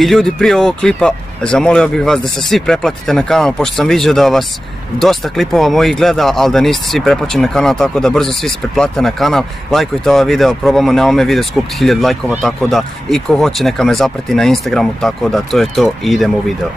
I ljudi, prije ovog klipa zamolio bih vas da se svi pretplatite na kanal, pošto sam vidio da vas dosta klipova mojih gleda, ali da niste svi pretplaćeni na kanal, tako da brzo svi se pretplatite na kanal, lajkujte ovaj video, probamo na ovome video skupiti 1000 lajkova, tako da i ko hoće neka me zaprati na Instagramu, tako da to je to i idemo u video.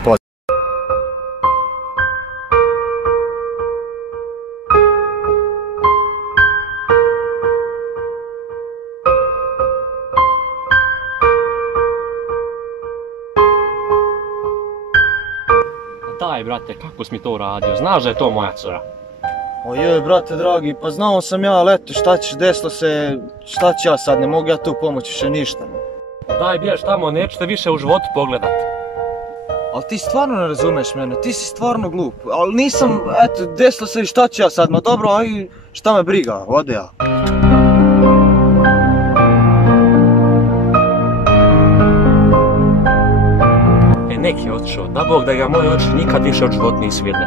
Daj, brate, kako si mi to uradio? Znaš da je to moja cura? Ojoj, brate dragi, pa znao sam ja, ali eto, šta ćeš, desilo se, šta ću ja sad, ne mogu ja tu pomoći više ništa. Daj, bješ tamo, neću te više u životu pogledat. Ali ti stvarno ne razumeš mene, ti si stvarno glup, ali nisam, eto, desilo se i šta ću ja sad, ma dobro, aj, šta me briga, ode ja. Neki je otišao, da Bog da ga moji oči nikad više od života nisu vidjeli.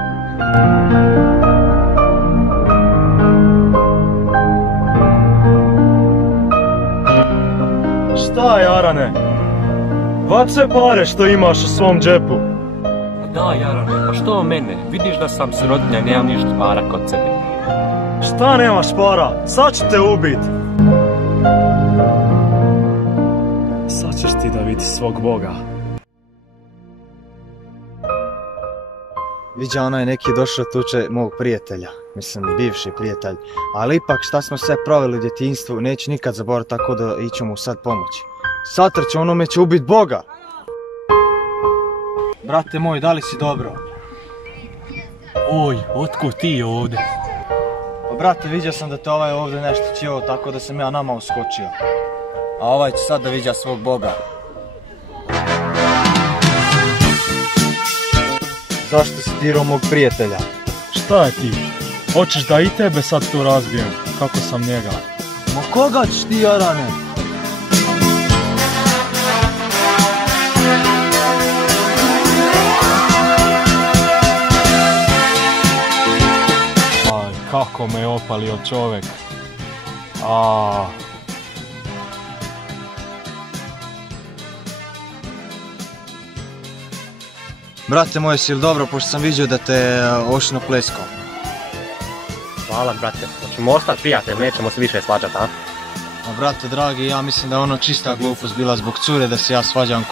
Šta je, Arane? Vat sve pare što imaš u svom džepu. Da, Jarane, pa što mene? Vidiš da sam sirotinja, nemam ništa para kod sebe. Šta nemaš para? Sad ću te ubit. Sad ćeš ti da vidi svog Boga. Viđa, onaj neki došao tuče mog prijatelja, mislim bivši prijatelj, ali ipak šta smo sve proveli u djetinjstvu, neću nikad zaboraviti, tako da iću mu sad pomoći. Satrče, onome će ubit Boga! Brate moj, da li si dobro? Oj, otkud ti ovdje? Pa brate, vidio sam da te ovaj ovdje nešto čio, tako da sam ja nama uskočio. A ovaj će sad da viđa svog Boga. Zašto si dirao mog prijatelja? Šta je ti? Hoćeš da i tebe sad tu razbijem, kako sam njega? Ma koga ćeš ti, Jarane? Aj, kako me je opalio čovjek. Brate moj, si li dobro, pošto sam vidio da te ošno pleskao? Hvala, brate, hoćemo ostati prijatelj, nećemo se više svađat, a? Ma brate dragi, ja mislim da je ono čista glupost bila zbog cure da se ja svađam,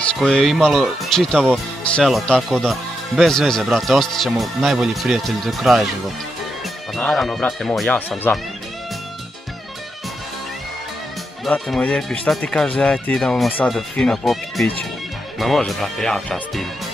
s koje je imalo čitavo selo, tako da bez veze, brate, ostaćemo najbolji prijatelji do kraja života. Pa naravno, brate moj, ja sam za. Brate moj lijepi, šta ti kaže, aj ti idemo sada fino popit piće? Ma može, brate, ja čas tim.